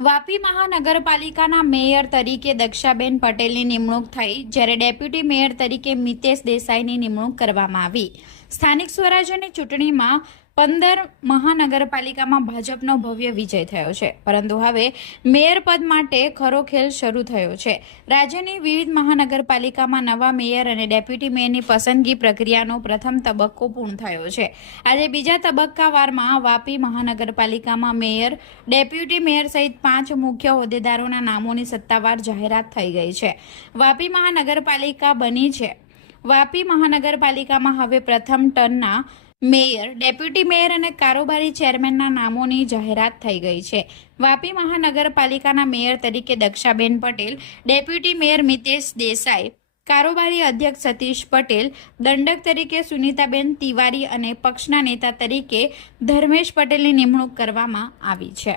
વાપી મહાનગરપાલિકાના મેયર તરીકે દક્ષાબેન પટેલની નિમણૂક થઈ, જ્યારે ડેપ્યુટી મેયર તરીકે મિતેશ દેસાઈની નિમણૂક કરવામાં આવી। સ્થાનિક સ્વરાજ્યની ચૂંટણીમાં 15 મહાનગરપાલિકામાં ભાજપનો ભવ્ય વિજય થયો છે, પરંતુ હવે મેયર પદ માટે ખરો ખેલ શરૂ થયો છે। રાજ્યની વિવિધ મહાનગરપાલિકામાં નવા મેયર અને ડેપ્યુટી મેયરની પસંદગી પ્રક્રિયાનો પ્રથમ તબક્કો પૂર્ણ થયો છે। આજે બીજા તબક્કાવારમાં વાપી મહાનગરપાલિકામાં મેયર, ડેપ્યુટી મેયર સહિત 5 મુખ્ય હોદ્દેદારોના નામોની સત્તાવાર જાહેરાત થઈ ગઈ છે। વાપી મહાનગરપાલિકા બની છે। વાપી મહાનગરપાલિકામાં હવે પ્રથમ ટર્મના મેયર, ડેપ્યુટી મેયર અને કારોબારી ચેરમેનના નામોની જાહેરાત થઈ ગઈ છે। વાપી મહાનગરપાલિકાના મેયર તરીકે દક્ષાબેન પટેલ, ડેપ્યુટી મેયર મિતેશ દેસાઈ, કારોબારી અધ્યક્ષ સતીશ પટેલ, દંડક તરીકે સુનીતાબેન તિવારી અને પક્ષના નેતા તરીકે ધર્મેશ પટેલની નિમણૂક કરવામાં આવી છે।